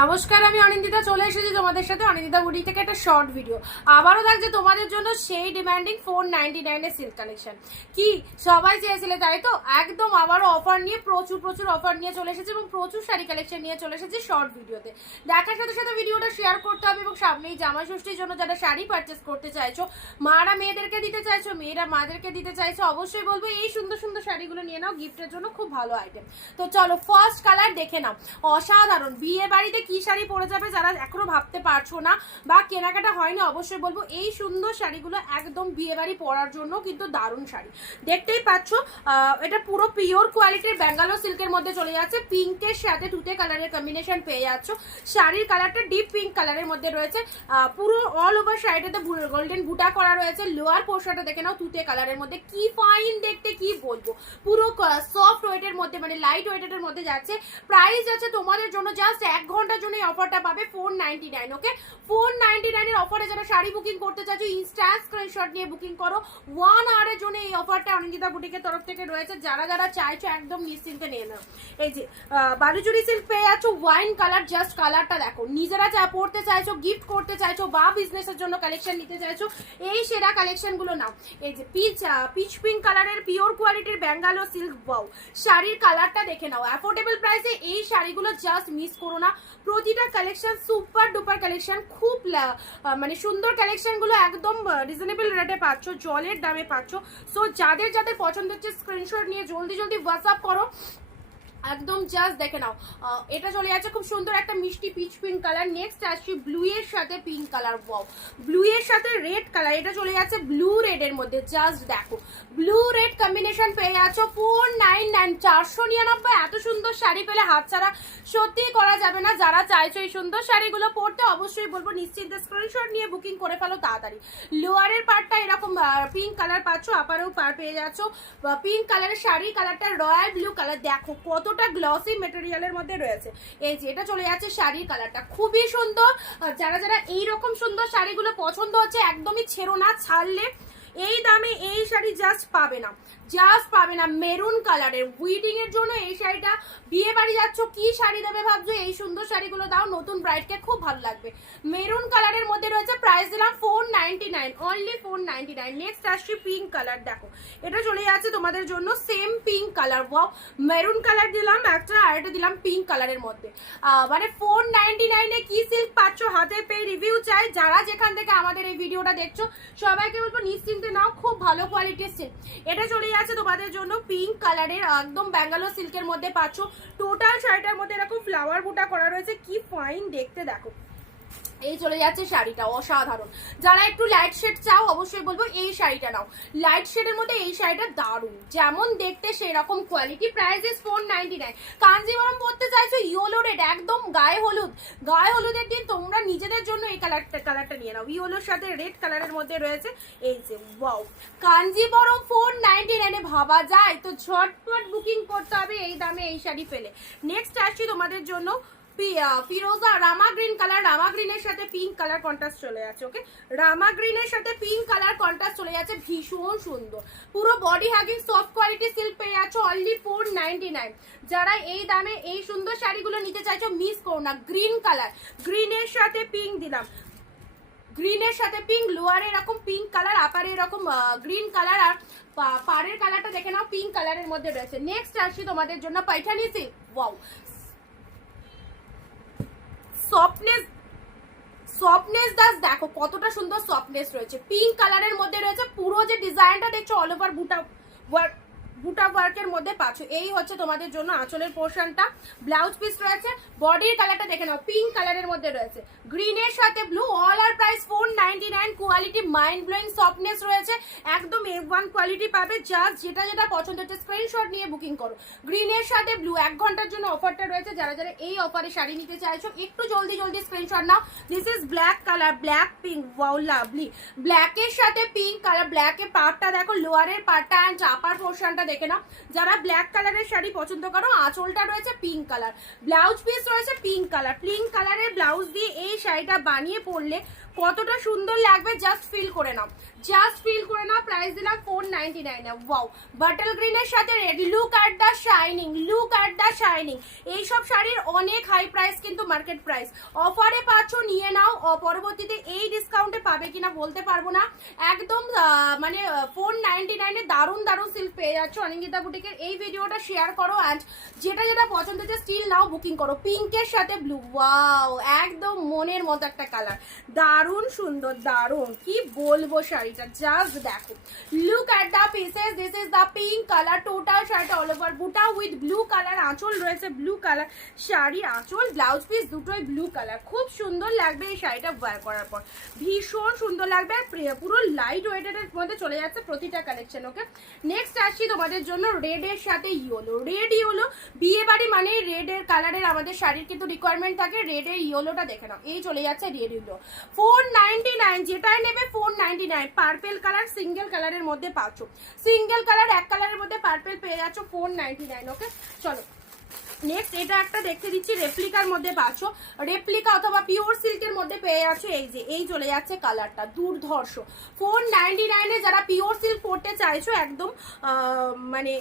নমস্কার, আমি অনিন্দিতা, চলে এসেছি তোমাদের সাথে অনিন্দিতা বুড়ি থেকে একটা শর্ট ভিডিও আবারও থাকছে তোমাদের জন্য সেই ডিমান্ডিং ফোর নাইনটি নাইনের সিল্ক কালেকশন কি? সবাই চেয়েছিলে, তাই তো? একদম আবারও অফার নিয়ে, প্রচুর প্রচুর অফার নিয়ে চলে এসেছে এবং প্রচুর শাড়ি কালেকশন নিয়ে চলে এসেছে শর্ট ভিডিওতে দেখার সাথে সাথে ভিডিওটা শেয়ার করতে হবে এবং সামনেই জামা ষষ্ঠীর জন্য যারা শাড়ি পারচেস করতে চাইছো, মারা মেয়েদেরকে দিতে চাইছো, মেয়েরা মাদেরকে দিতে চাইছো, অবশ্যই বলব, এই সুন্দর সুন্দর শাড়িগুলো নিয়ে নাও গিফটের জন্য খুব ভালো আইটেম তো চলো ফার্স্ট কালার দেখে নাও। অসাধারণ। বিয়ে বাড়িতে কি শাড়ি পরে যাবে যারা এখনও ভাবতে পারছ না বা কেনাকাটা হয়নি, অবশ্যই বলব এই সুন্দর শাড়িগুলো একদম বিয়ে বাড়ি পরার জন্য কিন্তু দারুণ শাড়ি। দেখতেই পাচ্ছ এটা পুরো পিওর কোয়ালিটির ব্যাঙ্গালোর সিল্কের মধ্যে চলে যাচ্ছে। পিঙ্কের সাথে তুতে কালারের কম্বিনেশন পেয়ে যাচ্ছ। শাড়ির কালারটা ডিপ পিঙ্ক কালারের মধ্যে রয়েছে। পুরো অল ওভার শাড়িটাতে গোল্ডেন বুটা করা রয়েছে। লোয়ার পোর্শনটা দেখে নাও তুতে কালারের মধ্যে। কি ফাইন দেখতে, কি বলব? পুরো সফট ওয়েটের মধ্যে মানে লাইট ওয়েটের মধ্যে যাচ্ছে। প্রাইস আছে তোমাদের জন্য জাস্ট এক ঘণ্টার জন্য এই অফারটা পাবে four ninety nine okay four ninety নাইনের অফারে যারা শাড়ি বুকিং করতে চাইছো ইনস্ট্যান্ট স্ক্রিনশট নিয়ে বুকিং করো। ওয়ান আওয়ারের জন্য এই অফারটা অনিন্দিতা বুটিকের তরফ থেকে রয়েছে। যারা যারা চাইছো, একদম নিশ্চিন্তে নিয়ে নাও। এই যে বালুচুরি সিল্ক পেয়ে যাচ্ছ ওয়াইন কালার জাস্ট কালারটা দেখো। নিজেরা যা পড়তে চাইছো গিফট করতে চাইছো বা বিজনেসের জন্য কালেকশন নিতে চাইছো, এই সেরা কালেকশনগুলো নাও। এই যে পিচ পিচ পিঙ্ক কালারের পিওর কোয়ালিটির ব্যাঙ্গালো সিল্ক বাউ শাড়ির কালারটা দেখে নাও। অ্যাফোর্ডেবল প্রাইসে এই শাড়িগুলো জাস্ট মিস করো না। প্রতিটা কালেকশন সুপার ডুপার কালেকশন খুব মানে সুন্দর কালেকশনগুলো একদম রিজনেবল রেটে পাচ্ছ জলের দামে পাচ্ছ। সো যাদের যাদের পছন্দ হচ্ছে স্ক্রিনশট নিয়ে জলদি জলদি হোয়াটসঅ্যাপ করো। একদম জাস্ট দেখে নাও। এটা চলে যাচ্ছে খুব সুন্দর একটা মিষ্টি পিচ পিঙ্ক কালার নেক্সট আসছি ব্লু এর সাথে পিঙ্ক কালার ওয়াও ব্লু এর সাথে রেড কালার এটা চলে যাচ্ছে ব্লু রেড এর মধ্যে জাস্ট দেখো। ব্লু রেড কম্বিনেশন পেয়ে যাচ্ছ ফোর নাইন নাইন চারশো নিরানব্বই। এত সুন্দর শাড়ি পেলে হাত ছাড়া সত্যি করা যাবে না। যারা চাইছো এই সুন্দর শাড়িগুলো পরতে, অবশ্যই বলব নিশ্চিন্তে স্ক্রিনশট নিয়ে বুকিং করে ফেলো তাড়াতাড়ি। লোয়ারের পার্টটা এরকম পিঙ্ক কালার পাচ্ছ আপারেও পার পেয়ে যাচ্ছ। পিঙ্ক কালারের শাড়ি কালারটা রয়্যাল ব্লু কালার দেখো কতটা গ্লসি মেটেরিয়ালের মধ্যে রয়েছে। এই যে, এটা চলে যাচ্ছে শাড়ির কালারটা। খুবই সুন্দর। যারা যারা এই রকম সুন্দর শাড়িগুলো পছন্দ হচ্ছে, একদমই ছেড়ো না, ছাড়লে এই দামে এই শাড়ি জাস্ট পাবে না। জাস্ট পাবে না। মেরুন কালারের। উইডিং এর জন্য এই শাড়িটা বিয়ে বাড়ি যাচ্ছ, কি শাড়ি দেবে ভাবছ? এই সুন্দর শাড়িগুলো দাও, নতুন ব্রাইডকে খুব ভালো লাগবে। মেরুন কালারের মধ্যে রয়েছে প্রাইস দিলাম four ninety nine only four nine next আসছি পিঙ্ক কালার দেখো। এটা চলে যাচ্ছে তোমাদের জন্য same pink colour maroon colour দিলাম, একটা দিলাম পিঙ্ক কালারের মধ্যে। মানে ফোর নাইনে সিল্ক হাতে পেয়ে রিভিউ যারা যেখান থেকে আমাদের এই ভিডিওটা দেখছ, সবাইকে বলব নিশ্চিন্তে নাও, খুব ভালো কোয়ালিটির সিল্ক এটা চলে যাচ্ছে তোমাদের জন্য পিঙ্ক কালারের একদম ব্যাঙ্গালোর সিল্কের মধ্যে পাচ্ছ। টোটাল শাড়িটার মধ্যে এরকম ফ্লাওয়ার বুটা করা রয়েছে। কি ফাইন দেখতে, দেখো। এই চলে যাচ্ছে শাড়িটা, অসাধারণ। যারা একটু লাইট শেড চাও, অবশ্যই বলব এই শাড়িটা নাও। লাইট শেডের মধ্যে এই শাড়িটা দারুণ। যেমন দেখতে সেরকম quality price is four ninety nine Kanjivaram পরতে চাইছো ইয়েলো রেড একদম গায়ে হলুদ। গায়ে হলুদের দিন তোমরা নিজেদের জন্য এই কালারটা কালারটা নিয়ে নাও। ইয়েলোর সাথে রেড কালারের মধ্যে রয়েছে এই যে ওয়াও কাঞ্জিবরম ফোর নাইনটি নাইনে ভাবা যায়, তো ঝটপট বুকিং করতে হবে এই দামে এই শাড়ি পেলে। নেক্সট আসছি তোমাদের জন্য ফিরোজা রামা গ্রিন কালার রামা গ্রিনের সাথে পিঙ্ক কালার কন্ট্রাস্ট চলে যাচ্ছে ওকে রামা গ্রিনের সাথে পিঙ্ক কালার কন্ট্রাস্ট চলে যাচ্ছে, ভীষণ সুন্দর। পুরো body hugging soft quality silk পেয়ে যাচ্ছে অনলি ফোর নাইনটি নাইন যারা এই দামে এই সুন্দর শাড়িগুলো নিতে চাইছো মিস করো না গ্রিন কালার গ্রিনের সাথে পিঙ্ক দিলাম। গ্রিনের সাথে পিঙ্ক লোয়ারে এরকম পিঙ্ক কালার আপারে এরকম গ্রিন কালার আর পাড়ের কালারটা দেখে নাও পিঙ্ক কালারের মধ্যে রয়েছে। নেক্সট আসছি তোমাদের জন্য Paithani silk wow softness softness Das দেখো কতটা সুন্দর সফটনেস রয়েছে। পিঙ্ক কালারের মধ্যে রয়েছে, পুরো যে ডিজাইনটা দেখছ অল ওভার বুটা ওয়ার্ক বুটা ওয়ার্কের মধ্যে পাচ্ছ। এই হচ্ছে তোমাদের জন্য আঁচলের পোর্শনটা। ব্লাউজ পিস রয়েছে বডির কালারটা দেখে নাও পিঙ্ক কালারের মধ্যে রয়েছে। গ্রিনের সাথে ব্লু অল আর price four ninety nine quality mind blowing softness রয়েছে। একদম এ ওয়ান কোয়ালিটি পাবে জাস্ট যেটা যেটা পছন্দ হচ্ছে স্ক্রিনশট নিয়ে বুকিং করো। গ্রিনের সাথে ব্লু এক ঘণ্টার জন্য অফারটা রয়েছে, যারা যারা এই অফারে শাড়ি নিতে চাইছো, একটু জলদি জলদি screenshot now. This is black colour black pink wow lovely ব্ল্যাকের সাথে পিঙ্ক কালার ব্ল্যাকের পার্টটা দেখো লোয়ারের পার্টটা অ্যান্ড আপার পোর্শনটা দেখে। নাও। যারা ব্ল্যাক কালারের শাড়ি পছন্দ করো, আঁচলটা রয়েছে পিঙ্ক কালার ব্লাউজ পিস রয়েছে পিঙ্ক কালার পিঙ্ক কালারের ব্লাউজ দিয়ে এই শাড়িটা বানিয়ে পরলে কতটা সুন্দর লাগবে জাস্ট ফিল করে নাও। জাস্ট ফিল করে নাও প্রাইস দিলাম ফোর নাইনটি নাইনে ওয়াও বাটল গ্রিনের সাথে red look at the shining look at the shining এইসব শাড়ির অনেক হাই প্রাইস কিন্তু মার্কেট প্রাইস অফারে পাচ্ছ, নিয়ে নাও। পরবর্তীতে এই ডিসকাউন্টে পাবে কিনা বলতে পারব না। একদম মানে ফোর নাইনটি নাইনে দারুণ দারুণ সিল্ক পেয়ে যাচ্ছ অনিন্দিতা বুটিকের। এই ভিডিওটা শেয়ার করো অ্যান্ড যেটা যেটা পছন্দ হচ্ছে স্টিল নাও বুকিং করো। পিঙ্কের সাথে ব্লু ওয়াও একদম মনের মতো একটা কালার দারুণ সুন্দর, দারুণ। কি বলব শাড়িটা? জাস্ট দেখো। Look at the pieces this is the pink colour total শাড়িটা অল ওভার বুটা উইথ ব্লু কালার আঁচল রয়েছে ব্লু কালার শাড়ি, আঁচল ব্লাউজ পিস দুটোই ব্লু কালার খুব সুন্দর লাগবে এই শাড়িটা ওয়্যার করার পর। ভীষণ সুন্দর লাগবে আর প্রে- লাইট ওয়েটের মধ্যে চলে যাচ্ছে প্রতিটা কালেকশন ওকে নেক্সট আসছি তোমাদের জন্য রেড এর সাথে ইয়েলো রেড ইয়েলো বিয়ে বাড়ি মানে রেড এর কালারের আমাদের শাড়ির কিন্তু রিকোয়ারমেন্ট থাকে। রেড এর ইয়েলোটা দেখে নাও। এই চলে যাচ্ছে red yellow four ninety nine নেবে four ninety nine. Purple colour single কালারের মধ্যে সিঙ্গেল কালার এক কালারের মধ্যে পেয়ে ফোর নাইনটি নাইন ওকে চলো। নেক্সট এটা একটা দেখতে দিচ্ছি মধ্যে রেপ্লিকা অথবা পিওর সিল্কের মধ্যে পেয়ে এই যে, এই চলে যাচ্ছে কালারটা দুর্ধর্ষ। ফোর নাইনটি নাইনে যারা পিওর সিল্ক পড়তে চাইছো, একদম মানে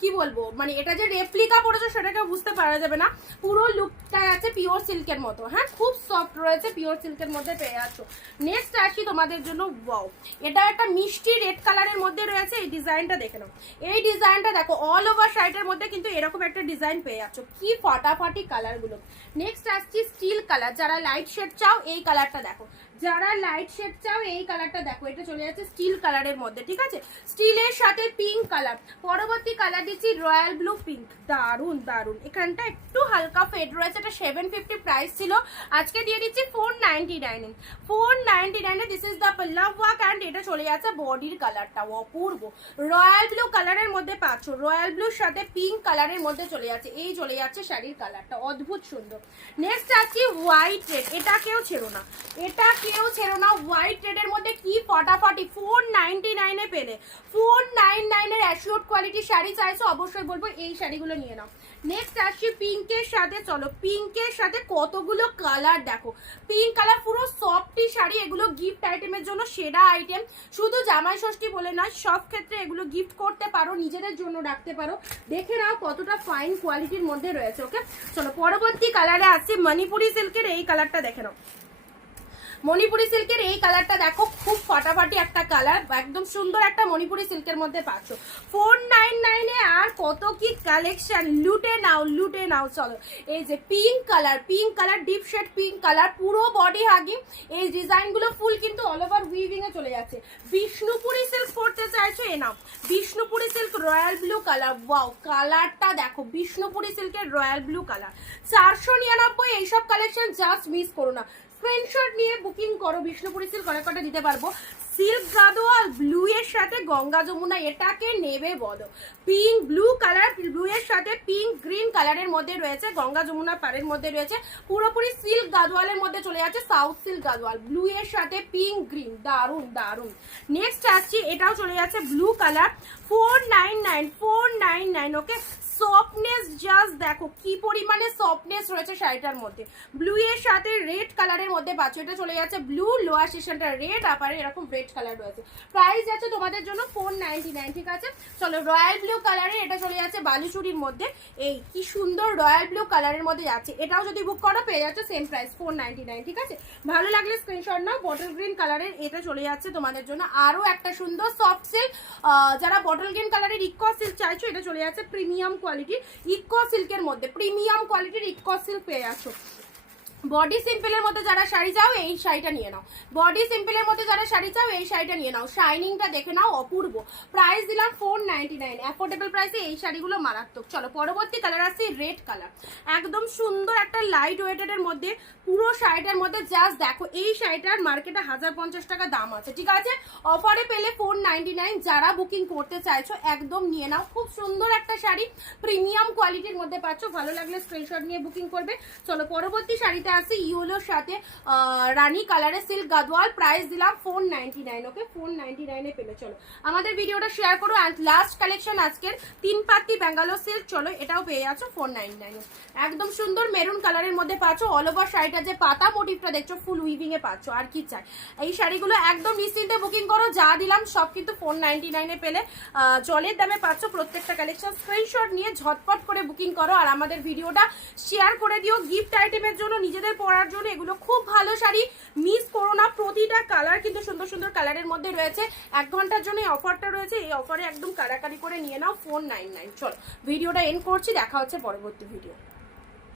কি বলব? মানে এটা যে রেপ্লিকা পড়েছো সেটাকে বুঝতে পারা যাবে না। পুরো লুকটা আছে পিওর সিল্কের মতো হ্যাঁ? খুব সফট রয়েছে পিওর সিল্কের মধ্যে পেয়ে যাচ্ছ। নেক্সট আসি তোমাদের জন্য ওয়াও এটা একটা মিষ্টি রেড কালারের মধ্যে রয়েছে, এই ডিজাইনটা দেখে নাও। এই ডিজাইনটা দেখো অল ওভার সাইডের মধ্যে কিন্তু এরকম একটা ডিজাইন পেয়ে যাচ্ছ। কি ফাটাফাটি কালারগুলো নেক্সট আসছি স্টিল কালার যারা লাইট শেড চাও, এই কালারটা দেখো। যারা লাইট শেড চাও, এই কালারটা দেখো, এটা চলে যাচ্ছে স্টিল কালারের মধ্যে, ঠিক আছে? স্টিলের সাথে পিঙ্ক কালার পরবর্তী কালার দিচ্ছি রয়্যাল ব্লু পিঙ্ক দারুণ দারুণ এখানটা একটু হালকা ফেড রয়েছে, এটা সেভেন ফিফটি প্রাইস ছিল। আজকে দিয়ে দিচ্ছি ফোর নাইনটি নাইনে ফোর নাইনটি নাইনে this is the Pallav work and এটা চলে যাচ্ছে বডির কালারটা অপূর্ব। রয়্যাল ব্লু কালারের মধ্যে পাচ্ছ। রয়্যাল ব্লুর সাথে পিঙ্ক কালারের মধ্যে চলে যাচ্ছে, এই চলে যাচ্ছে শাড়ির কালারটা অদ্ভুত সুন্দর। নেক্সট আসছি হোয়াইট রেড এটা কেউ ছেড়ো না। এটা কেউ ছেড়ো না হোয়াইট রেডের মধ্যে কি ফটাফটি? ফোর নাইনটি নাইনে পেলে। ফোর নাইন নাইনের অ্যাসিওর কোয়ালিটি শাড়ি চাইছো, অবশ্যই বলব এই শাড়িগুলো নিয়ে নাও। নেক্সট আসছি পিঙ্কের সাথে, চলো। পিঙ্কের সাথে কতগুলো কালার দেখো। পিঙ্ক কালার পুরো সফটি শাড়ি, এগুলো গিফট আইটেমের জন্য সেরা আইটেম শুধু জামাই ষষ্ঠী বলে নয়, সব ক্ষেত্রে এগুলো গিফট করতে পারো, নিজেদের জন্য রাখতে পারো। দেখে নাও কতটা ফাইন কোয়ালিটির মধ্যে রয়েছে ওকে চলো, পরবর্তী কালারে আসছে, মণিপুরি সিল্কের এই কালারটা দেখে নাও। মণিপুরি সিল্কের এই কালারটা দেখো, খুব ফাটাফাটি একটা কালার, একদম সুন্দর একটা মণিপুরি সিল্কের মধ্যে পাচ্ছ। ফোর নাইন নাইনে আর কত কি কালেকশন, লুটে নাও লুটে নাও, চলো। এই যে pink colour pink colour deep shade pink colour পুরো বডি হাগিং এই ডিজাইনগুলো ফুল কিন্তু অল ওভার উইভিং এ চলে যাচ্ছে। বিষ্ণুপুরি সিল্ক পড়তে চাইছো, এ নাও। Bishnupuri silk royal blue colour wow কালারটা দেখো, বিষ্ণুপুরি সিল্কের রয়্যাল ব্লু কালার চারশো নিরানব্বই এইসব কালেকশন জাস্ট মিস করো না। স্ক্রিনশট নিয়ে বুকিং করো বিষ্ণুপুরি সিল্ক অনেক কটা দিতে পারব। সিল্ক গাদোয়াল ব্লু এর সাথে গঙ্গা যমুনা, এটাকে নেবে বলো। পিঙ্ক, ব্লু কালার, ব্লু এর সাথে পিঙ্ক, গ্রিন কালারের মধ্যে রয়েছে, গঙ্গা যমুনা পাড়ের মধ্যে রয়েছে, পুরোপুরি সিল্ক গাদোয়ালের মধ্যে চলে যাচ্ছে সাউথ সিল্ক গাদোয়াল ব্লু এর সাথে পিঙ্ক, গ্রিন দারুণ দারুণ নেক্সট আসছি, এটাও চলে যাচ্ছে blue colour. Four nine nine four nine nine okay softness just দেখো, কি পরিমাণে সফটনেস রয়েছে শাড়িটার মধ্যে। ব্লু এর সাথে রেড কালারের মধ্যে পাচ্ছ, এটা চলে যাচ্ছে ব্লু লোয়ার সেশনটা রেড আপারে এরকম রেড কালার রয়েছে। প্রাইস যাচ্ছে তোমাদের জন্য ফোর নাইনটি নাইন ঠিক আছে? চলো রয়্যাল ব্লু কালারের এটা চলে যাচ্ছে বালুচুরির মধ্যে। এই কি সুন্দর রয়্যাল ব্লু কালারের মধ্যে যাচ্ছে। এটাও যদি বুক করো, পেয়ে যাচ্ছে same price four ninety nine ঠিক আছে? ভালো লাগলে স্ক্রিনশট নাও বটল গ্রিন কালারের এটা চলে যাচ্ছে তোমাদের জন্য। আরও একটা সুন্দর সফট সিল্ক যারা বটল গ্রিন কালারের ইকো সিল্ক চাইছো, এটা চলে যাচ্ছে প্রিমিয়াম কোয়ালিটির ইকো সিল্কের মধ্যে। প্রিমিয়াম কোয়ালিটির ইকো সিল্ক পেয়ে যাচ্ছ। বডি সিম্পলের মধ্যে যারা শাড়ি চাও, এই শাড়িটা নিয়ে নাও। বডি সিম্পলের মধ্যে যারা শাড়ি চাও, এই শাড়িটা নিয়ে নাও। শাইনিংটা দেখে নাও, অপূর্ব। প্রাইস দিলাম ফোর নাইনটি নাইন অ্যাফোর্ডেবল প্রাইসে এই শাড়িগুলো মারাত্মক। চলো, পরবর্তী কালার আসছে রেড কালার একদম সুন্দর একটা লাইট ওয়েটেডের মধ্যে, পুরো শাড়িটার মধ্যে জাস্ট দেখো, এই শাড়িটার মার্কেটে হাজার পঞ্চাশ টাকা দাম আছে, ঠিক আছে? অফারে পেলে ফোর নাইনটি নাইন যারা বুকিং করতে চাইছো, একদম নিয়ে নাও। খুব সুন্দর একটা শাড়ি। প্রিমিয়াম কোয়ালিটির মধ্যে পাচ্ছ। ভালো লাগলে স্ক্রিনশট নিয়ে বুকিং করবে। চলো, পরবর্তী শাড়িতে এটা আছে ইউলোর সাথে রানী কালারের সিল্ক গাদওয়াল প্রাইস দিলাম four ninety nine okay four ninety নাইনে পেলে, চলো। আমাদের ভিডিওটা শেয়ার করো অ্যান্ড লাস্ট কালেকশন আজকের তিন পাত্তি ব্যাঙ্গালোর সিল্ক চলো, এটাও পেয়ে যাচ্ছ ফোর নাইন নাইনে একদম সুন্দর মেরুন কালারের মধ্যে পাচ্ছ অল ওভার শাড়িটা যে পাতা মোটিভটা দেখছ ফুল উইভিং এ পাচ্ছ, আর কি চাই। এই শাড়িগুলো একদম নিশ্চিন্তে বুকিং করো, যা দিলাম, সব কিন্তু ফোর নাইনটি নাইনে পেলে। জলের দামে পাচ্ছ প্রত্যেকটা কালেকশন স্ক্রিনশট নিয়ে ঝটপট করে বুকিং করো, আর আমাদের ভিডিওটা শেয়ার করে দিও গিফট আইটেমের জন্য নিজেদের পরার জন্য এগুলো খুব ভালো শাড়ি। মিস করো না প্রতিটা কালার কিন্তু সুন্দর সুন্দর কালারের মধ্যে রয়েছে। এক ঘণ্টার জন্য এই অফারটা রয়েছে। এই অফারে একদম কাড়াকাড়ি করে নিয়ে নাও ফোর নাইন নাইন চলো ভিডিওটা এন্ড করছি, দেখা হচ্ছে পরবর্তী ভিডিও